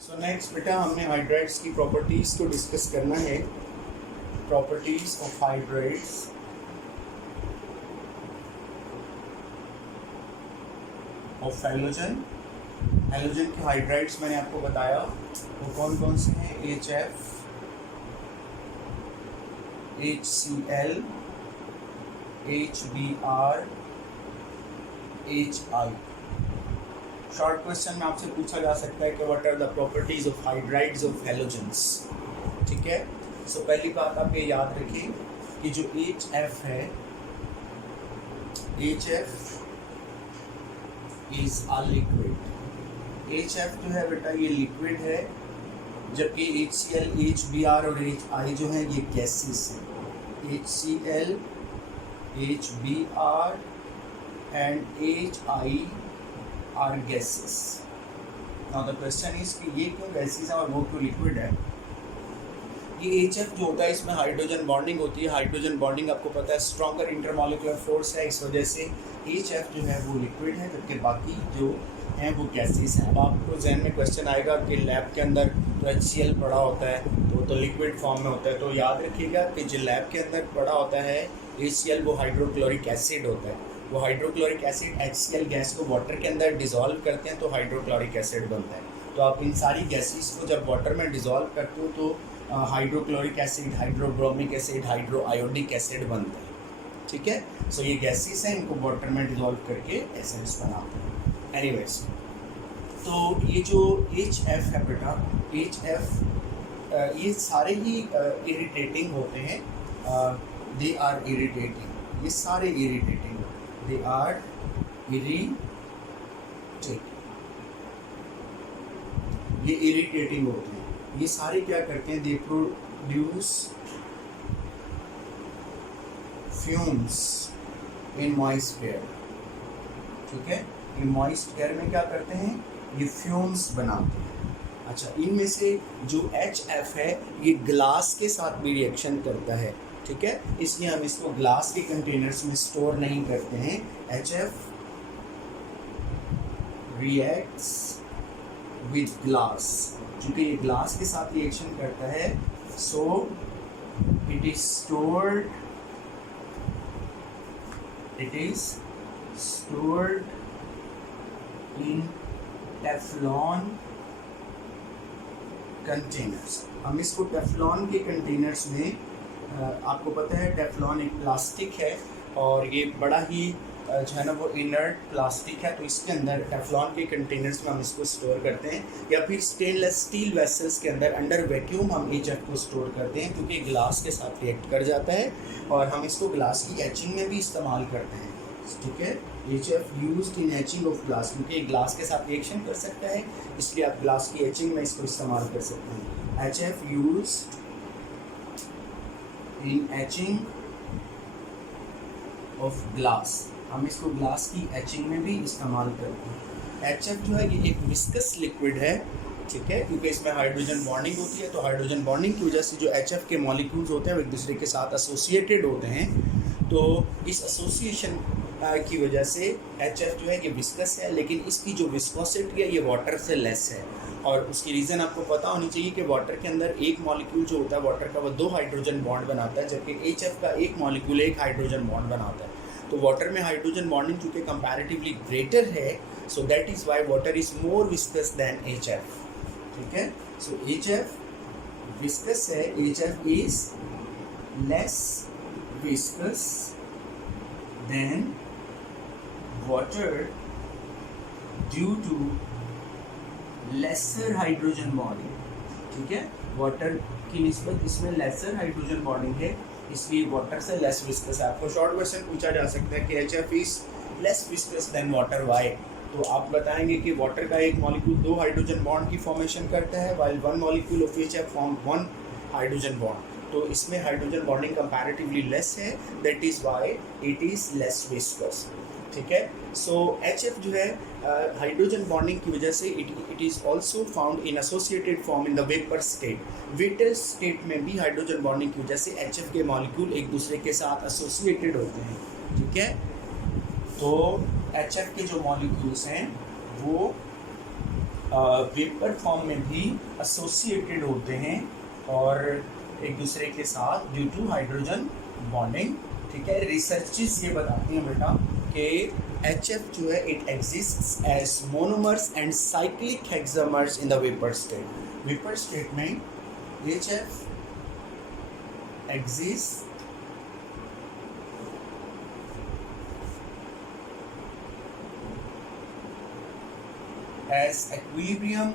So next बेटा हमने hydrides की प्रॉपर्टीज़ को डिस्कस करना है। Properties of hydrides of halogen. Halogen के हाइड्राइड्स मैंने आपको बताया वो कौन कौन से हैं। HF, HCl, HBr, HI। Short question में आपसे पूछा जा सकता है कि what are the properties of hydrides of halogens. ठीक है, सो पहली बात आप ये याद रखें कि जो HF है, HF is a liquid. HF जो है बेटा ये लिक्विड है, जबकि HCl, HBr और HI जो है ये गैसेस हैं। HCl, HBr and HI are gases. Now the question is कि ये क्यों गैसेस है और वो क्यों लिक्विड है। ये HF जो होता है इसमें हाइड्रोजन बॉन्डिंग होती है। हाइड्रोजन बॉन्डिंग आपको पता है स्ट्रॉन्गर इंटरमॉलिक्यूलर फोर्स है, इस वजह से HF जो है वो लिक्विड है, जबकि बाकी जो हैं वो गैसेस हैं। अब आपको जहन में क्वेश्चन आएगा कि लैब के अंदर तो HCl पड़ा होता है तो लिक्विड फॉर्म में होता है, तो याद रखिएगा कि जो लैब के अंदर पड़ा होता है HCl वो हाइड्रोक्लोरिक एसिड होता है। वो हाइड्रोक्लोरिक एसिड HCl गैस को वाटर के अंदर डिज़ोल्व करते हैं तो हाइड्रोक्लोरिक एसिड बनता है। तो आप इन सारी गैसेस को जब वाटर में डिज़ोल्व करते हो तो hydrochloric acid, hydrobromic acid, hydro iodic acid बनता है। ठीक है, सो ये गैसेस हैं, इनको वाटर में डिज़ोल्व करके एसिड्स बनाते हैं। एनीवेज, तो ये जो HF है बेटा, HF ये सारे ही इरिटेटिंग होते हैं। दे आर इरिटेटिंग, ये सारे इरिटेटिंग, दे आर इरिटेटिंग, ये इरिटेटिंग होते हैं। ये सारे क्या करते हैं, they produce fumes in moist air. ठीक है, इन मॉइस्ट एयर में क्या करते हैं, ये फ्यूम्स बनाते हैं। अच्छा, इनमें से जो HF है ये ग्लास के साथ भी रिएक्शन करता है। ठीक है, इसलिए हम इसको ग्लास के कंटेनर्स में स्टोर नहीं करते हैं। HF रिएक्ट्स विद ग्लास, क्योंकि ये ग्लास के साथ रिएक्शन करता है, so it is stored in Teflon containers. हम इसको टेफ्लॉन के कंटेनर्स में, आपको पता है टेफ्लॉन एक प्लास्टिक है और ये बड़ा ही जो है ना वो इनर्ट प्लास्टिक है, तो इसके अंदर टेफ्लॉन के कंटेनर्स में हम इसको स्टोर करते हैं, या फिर स्टेनलेस स्टील वेसल्स के अंदर अंडर वैक्यूम हम HF को स्टोर करते हैं, क्योंकि ग्लास के साथ रिएक्ट कर जाता है और हम इसको ग्लास की एचिंग में भी इस्तेमाल करते हैं। ठीक है, HF used in etching of glass, क्योंकि ग्लास के साथ रिएक्शन कर सकता है, इसलिए आप ग्लास की एचिंग में इसको इस्तेमाल कर सकते हैं। HF used in etching of glass, हम इसको ग्लास की एचिंग में भी इस्तेमाल करते हैं। HF जो है ये एक विस्कस लिक्विड है। ठीक है, क्योंकि इसमें हाइड्रोजन बॉन्डिंग होती है, तो हाइड्रोजन बॉन्डिंग की वजह से जो HF के मॉलिक्यूल्स होते हैं वो एक दूसरे के साथ एसोसिएटेड होते हैं, तो इस एसोसिएशन की वजह से HF जो है ये विस्कस है, लेकिन इसकी जो विस्कोसिटी है ये वाटर से लेस है। और उसकी रीज़न आपको पता होनी चाहिए कि वाटर के अंदर एक मॉलिक्यूल जो होता है वाटर का वो 2 हाइड्रोजन बॉन्ड बनाता है, जबकि HF का एक मॉलिक्यूल 1 हाइड्रोजन बॉन्ड बनाता है। तो वाटर में हाइड्रोजन बॉन्डिंग चूँकि कंपैरेटिवली ग्रेटर है, so that is why water is more viscous than HF। ठीक है, सो HF विस्कस है, HF is less viscous than water due to lesser hydrogen bonding। ठीक है, वाटर की निस्बत इसमें लेसर हाइड्रोजन बॉन्डिंग है, इसलिए वाटर से लेस विस्कस है। आपको शॉर्ट क्वेश्चन पूछा जा सकता है कि HF is less viscous than water, why? तो आप बताएंगे कि वाटर का एक मॉलिक्यूल 2 हाइड्रोजन बॉन्ड की फॉर्मेशन करता है, while 1 molecule of HF form 1 hydrogen bond, तो इसमें हाइड्रोजन बॉन्डिंग कंपैरेटिवली लेस है, that is why it is less viscous. ठीक है, सो HF जो है हाइड्रोजन बॉन्डिंग की वजह से it is also found in associated form in the vapour state. Vapour state में भी हाइड्रोजन बॉन्डिंग की वजह से HF के मॉलिक्यूल एक दूसरे के साथ एसोसिएटेड होते हैं। ठीक है, तो HF के जो मॉलिक्यूल्स हैं वो वेपर फॉर्म में भी एसोसिएटेड होते हैं और एक दूसरे के साथ ड्यू टू हाइड्रोजन बॉन्डिंग। ठीक है, रिसर्चेस ये बताती हैं बेटा कि HF जो है it exists as monomers and cyclic hexamers in the vapour state. Vapour state में HF exist as equilibrium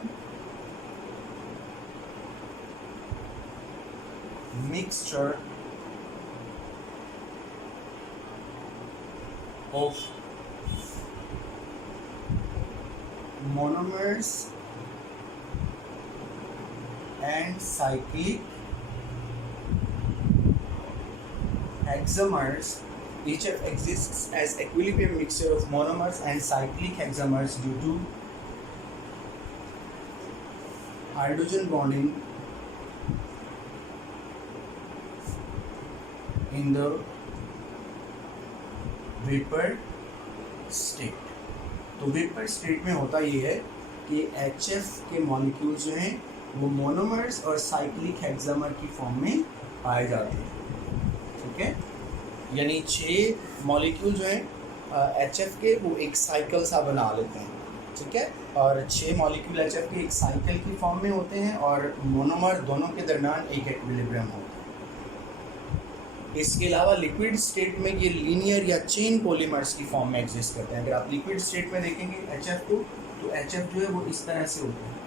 mixture of monomers and cyclic hexamers. HF exists as equilibrium mixture of monomers and cyclic hexamers due to hydrogen bonding in the vapor state। तो vapour state में होता ये है कि HF के molecule जो हैं वो मोनोमर्स और साइक्लिक हेक्सामर की फॉर्म में पाए जाते हैं। ठीक है, यानी 6 मॉलिक्यूल जो हैं HF के वो एक साइकिल सा बना लेते हैं। ठीक है, और 6 मॉलिक्यूल HF के एक साइकिल की फॉर्म में होते हैं और मोनोमर दोनों के दरमियान एक इक्विलिब्रियम होता है। इसके अलावा लिक्विड स्टेट में ये लीनियर या चेन पॉलीमर्स की फॉर्म में एग्जिस्ट करते हैं। अगर आप लिक्विड स्टेट में देखेंगे HF को तो HF जो है वो इस तरह से होता है।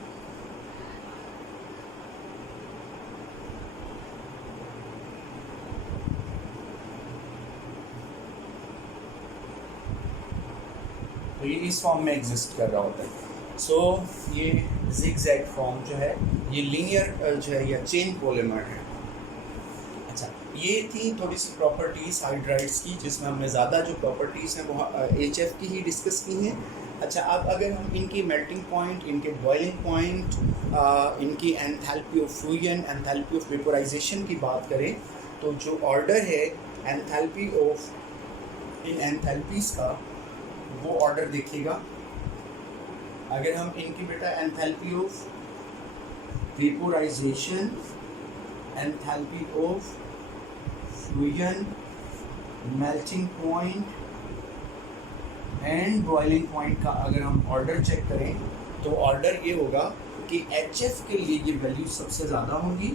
तो ये इस फॉर्म में एग्जिस्ट कर रहा होता है। सो ये जिगजैग फॉर्म जो है ये लीनियर जो है या चेन पॉलीमर है। अच्छा, ये थी थोड़ी सी प्रॉपर्टीज़ हाइड्राइड्स की जिसमें हमने ज़्यादा जो प्रॉपर्टीज़ हैं वो HF की ही डिस्कस की हैं। अच्छा, अब अगर हम इनकी मेल्टिंग पॉइंट, इनके बॉइलिंग पॉइंट, इनकी enthalpy of fusion, enthalpy of vaporisation की बात करें तो जो ऑर्डर है एंथैल्पी ऑफ इन एंथैल्पीज़ का वो ऑर्डर देखिएगा। अगर हम इनकी बेटा enthalpy of vaporisation, enthalpy of fusion, melting point and boiling point का अगर हम ऑर्डर चेक करें तो ऑर्डर ये होगा कि HF के लिए ये वैल्यू सबसे ज़्यादा होंगी,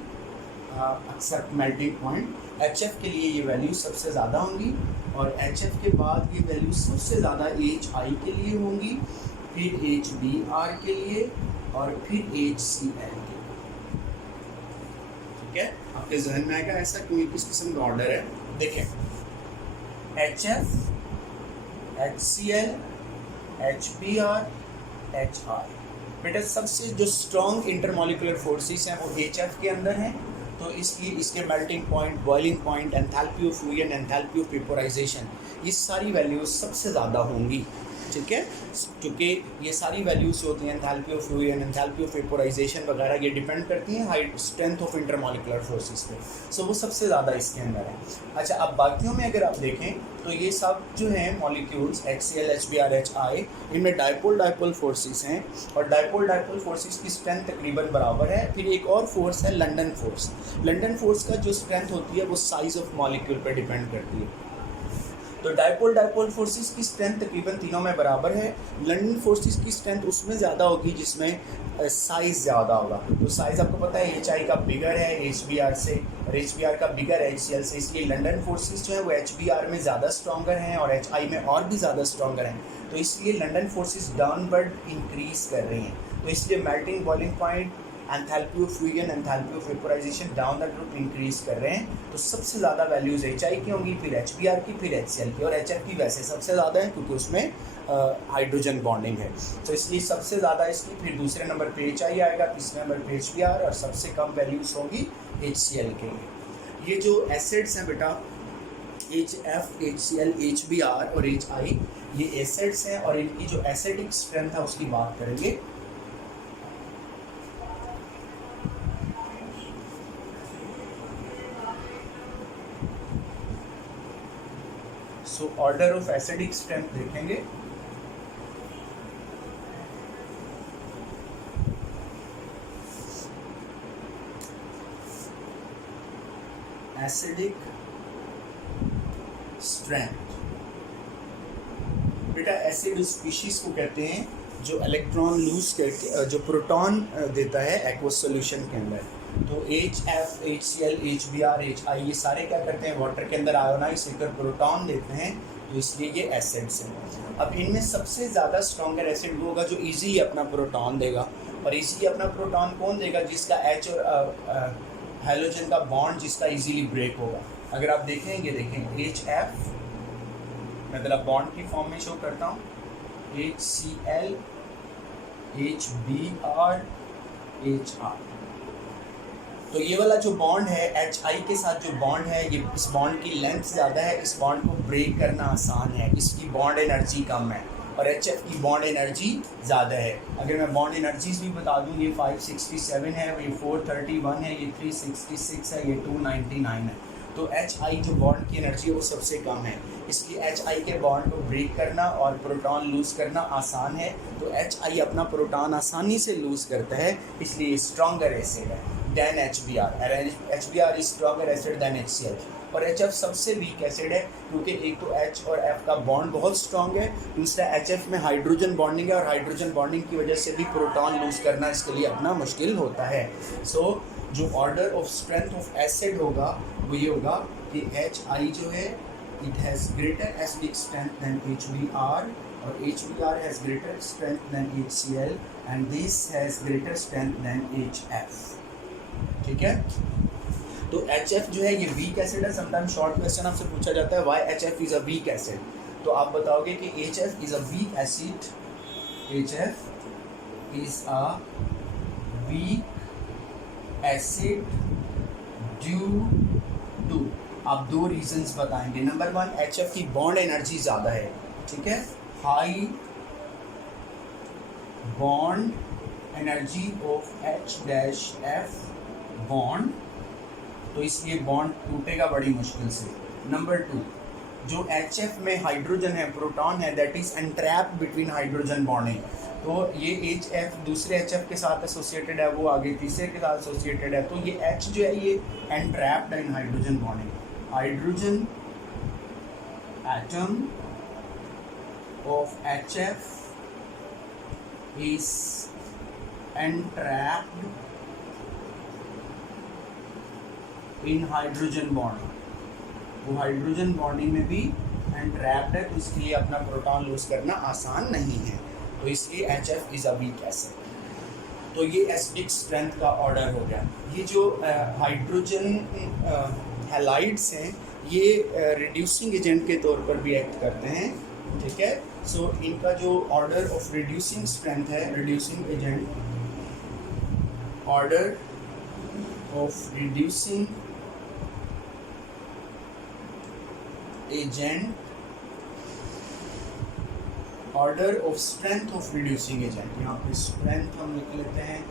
एक्सेप्ट मेल्टिंग पॉइंट। HF के लिए ये वैल्यू सबसे ज़्यादा होंगी और HF के बाद ये वैल्यू सबसे ज़्यादा HI के लिए होंगी, फिर HBr के लिए और फिर HCl के लिए। ठीक है, आपके जहन में आएगा ऐसा कोई किस किस्म का ऑर्डर है। देखें, HF, HCl, HBr, HI। बेटा सबसे जो स्ट्रॉन्ग इंटरमॉलिकुलर फोर्सेस हैं वो HF के अंदर हैं, तो इसलिए इसके melting point, boiling point, enthalpy of fusion, enthalpy of vaporisation, ये सारी वैल्यूज सबसे ज़्यादा होंगी। ठीक है, क्योंकि ये सारी वैल्यूज होती हैं enthalpy of fusion, enthalpy of vaporisation वगैरह, ये डिपेंड करती हैं high strength of intermolecular forces पे। सो वो सबसे ज़्यादा इसके अंदर है। अच्छा, अब बाकियों में अगर आप देखें तो ये सब जो हैं मॉलिक्यूल्स HCl, HBr, HI, इनमें डायपोल फोर्सेस हैं और डायपोल फोर्सेस की स्ट्रेंथ तकरीबन बराबर है। फिर एक और फोर्स है लंदन फोर्स। लंदन फोर्स का जो स्ट्रेंथ होती है वो साइज़ ऑफ मॉलिक्यूल पर डिपेंड करती है। तो डायपोल फोर्सेस की स्ट्रेंथ तकरीबन तीनों में बराबर है। लंदन फोर्सेस की स्ट्रेंथ उसमें ज़्यादा होगी जिसमें साइज़ ज़्यादा होगा। तो साइज़ आपको पता है HI का बिगर है HBr से और HBr का बिगर है HCl से, इसलिए लंदन फोर्सेस जो है वो HBr में ज़्यादा स्ट्रॉन्गर हैं और HI में और भी ज़्यादा स्ट्रॉन्गर हैं। तो इसलिए लंदन फोर्सेस डाउनवर्ड इंक्रीज़ कर रही हैं। तो इसलिए melting, boiling point, enthalpy of fusion, enthalpy of vaporisation down the group increase कर रहे हैं। तो सबसे ज़्यादा वैल्यूज़ HI की होंगी, फिर HBr की, फिर HCl की, और HF की वैसे सबसे ज़्यादा है क्योंकि उसमें हाइड्रोजन बॉन्डिंग है। तो इसलिए सबसे ज़्यादा इसकी, फिर दूसरे नंबर पे HI आएगा, तीसरे नंबर पे HBr और सबसे कम वैल्यूज़ होंगी HCl के लिए। ये जो एसिड्स हैं बेटा HF, HCl, HBr और HI, ये एसिड्स हैं और इनकी जो एसिडिक स्ट्रेंथ है उसकी बात करेंगे। So order of acidic strength देखेंगे। Acidic strength. बेटा एसिड उस स्पीशीज को कहते हैं जो इलेक्ट्रॉन लूज करके जो प्रोटॉन देता है एक्वस सॉल्यूशन के अंदर। तो HF, HCl, HBr, HI ये सारे क्या करते हैं, वाटर के अंदर आयोनाइज होकर प्रोटॉन देते हैं, तो इसलिए ये एसिड्स हैं। अब इनमें सबसे ज़्यादा स्ट्रॉन्गर एसिड वो होगा जो ईजी अपना प्रोटॉन देगा, और ईजी अपना प्रोटॉन कौन देगा, जिसका H और हाइड्रोजन का बॉन्ड जिसका इजीली ब्रेक होगा। अगर आप देखेंगे HF मतलब बॉन्ड की फॉर्म में शो करता हूँ, HCl, HBr, HR। तो ये वाला जो बॉन्ड है HI के साथ जो बॉन्ड है, ये इस बॉन्ड की लेंथ ज़्यादा है, इस बॉन्ड को ब्रेक करना आसान है, इसकी बॉन्ड एनर्जी कम है, और HF की बॉन्ड एनर्जी ज़्यादा है। अगर मैं बॉन्ड एनर्जीज भी बता दूँ, ये 567 है, ये 431 है, ये 366 है, ये 299 है। तो HI जो बॉन्ड की एनर्जी है वो सबसे कम है, इसलिए HI के बॉन्ड को ब्रेक करना और प्रोटॉन लूज़ करना आसान है। तो HI अपना प्रोटॉन आसानी से लूज़ करता है, इसलिए स्ट्रॉन्गर एसिड है than HBr। HBr is stronger acid than HCl। और HF सबसे वीक एसिड है, क्योंकि एक तो H और F का बॉन्ड बहुत स्ट्रॉन्ग है, दूसरा HF में हाइड्रोजन बॉन्डिंग है, और हाइड्रोजन बॉन्डिंग की वजह से भी प्रोटॉन लूज़ करना इसके लिए अपना मुश्किल होता है। सो जो order of strength of acid होगा वो ये होगा कि HI जो है it has greater acidic strength than HBr, और HBr has greater strength than HCl, and this has greater strength than HF। ठीक है, तो HF जो है ये वीक एसिड है। समटाइम शॉर्ट क्वेश्चन आपसे पूछा जाता है why HF is a weak acid, तो आप बताओगे कि HF is a weak acid, HF is a weak acid due to, आप दो रीजंस बताएंगे। नंबर 1, HF की बॉन्ड एनर्जी ज़्यादा है, ठीक है, high bond energy of H-F bond, तो इसलिए बॉन्ड टूटेगा बड़ी मुश्किल से। नंबर 2, जो HF में हाइड्रोजन है, प्रोटॉन है, that is entrapped between hydrogen bonding, तो ये HF दूसरे HF के साथ एसोसिएटेड है, वो आगे तीसरे के साथ एसोसिएटेड है, तो ये H जो है ये एंट्रैप्ड है in hydrogen bonding. Hydrogen atom of HF is entrapped in hydrogen bond, वो हाइड्रोजन बॉन्डिंग में भी एंट्रैप्ड है, तो इसके लिए अपना प्रोटॉन लूज करना आसान नहीं है, तो इसलिए HF is a weak acid. तो ये एसिडिक स्ट्रेंथ का ऑर्डर हो गया। ये जो हाइड्रोजन हैलाइड्स हैं ये रिड्यूसिंग एजेंट के तौर पर भी एक्ट करते हैं, ठीक है। सो इनका जो ऑर्डर ऑफ रिड्यूसिंग स्ट्रेंथ है, reducing agent, order of reducing agent, order of strength of reducing agent, यहाँ पे स्ट्रेंथ हम लिख लेते हैं,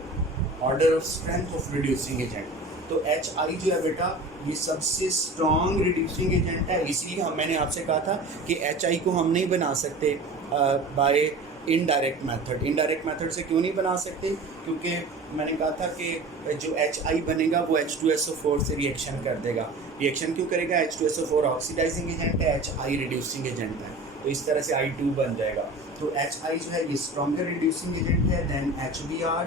order of strength of reducing agent. तो HI जो है बेटा ये सबसे स्ट्रॉन्ग रिड्यूसिंग एजेंट है, इसीलिए मैंने आपसे कहा था कि HI को हम नहीं बना सकते by indirect method. Indirect method से क्यों नहीं बना सकते, क्योंकि मैंने कहा था कि जो HI बनेगा वो H2SO4 से रिएक्शन कर देगा। रिएक्शन क्यों करेगा, H2SO4 ऑक्सीडाइजिंग एजेंट है, HI रिड्यूसिंग एजेंट है, तो इस तरह से I2 बन जाएगा। तो HI जो है ये स्ट्रॉन्गर रिड्यूसिंग एजेंट है than HBr,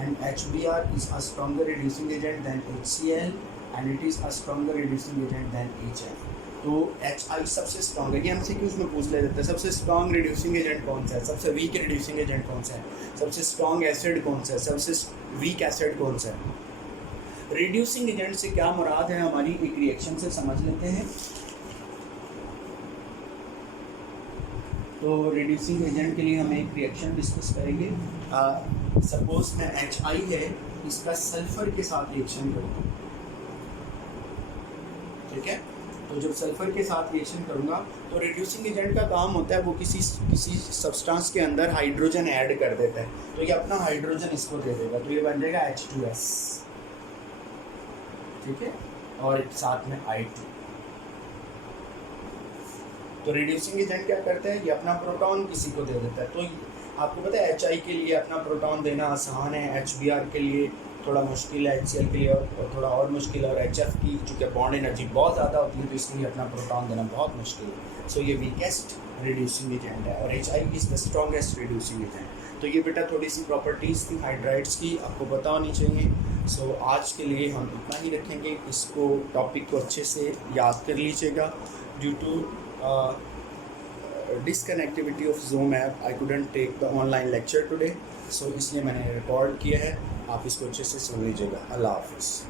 and HBr is a stronger reducing agent than HCl and it is a stronger reducing agent than HF। तो HI सबसे स्ट्रॉन्ग है, ये हमसे क्यों उसमें पूछ ले देते हैं सबसे स्ट्रॉन्ग रिड्यूसिंग एजेंट कौन सा है, सबसे वीक रिड्यूसिंग एजेंट कौन सा है, सबसे स्ट्रॉन्ग एसिड कौन सा है, सबसे वीक एसिड कौन सा है। रिड्यूसिंग एजेंट से क्या मुराद है हमारी, एक रिएक्शन से समझ लेते हैं। तो रिड्यूसिंग एजेंट के लिए हम एक रिएक्शन डिस्कस करेंगे। सपोज मैं HI है, इसका सल्फर के साथ रिएक्शन करूँगा, ठीक है। तो जब सल्फर के साथ रिएक्शन करूँगा तो रिड्यूसिंग एजेंट का काम होता है वो किसी सब्सटेंस के अंदर हाइड्रोजन ऐड कर देता है, तो ये अपना हाइड्रोजन इसको दे देगा, तो ये बन जाएगा H2S, ठीक है, और साथ में I2। तो रिड्यूसिंग एजेंट क्या करता है, ये अपना प्रोटॉन किसी को दे देता है। तो आपको पता है HI के लिए अपना प्रोटॉन देना आसान है, HBr के लिए थोड़ा मुश्किल है, HCl के लिए और थोड़ा और मुश्किल है, और HF की चूँकि बॉन्ड एनर्जी बहुत ज़्यादा होती है तो इसलिए अपना प्रोटॉन देना बहुत मुश्किल है। सो ये वीकेस्ट रिड्यूसिंग एजेंट है और HI is the strongest reducing agent. तो ये बेटा थोड़ी सी प्रॉपर्टीज़ थी हाइड्राइड्स की, आपको पता होनी चाहिए। सो आज के लिए हम इतना ही रखेंगे, इसको टॉपिक को अच्छे से याद कर लीजिएगा। Due to disconnectivity of Zoom app, I couldn't take the online lecture today, so इसलिए मैंने रिकॉर्ड किया है। आप इसको अच्छे से सुन लीजिएगा। अल्लाह हाफ़िज़।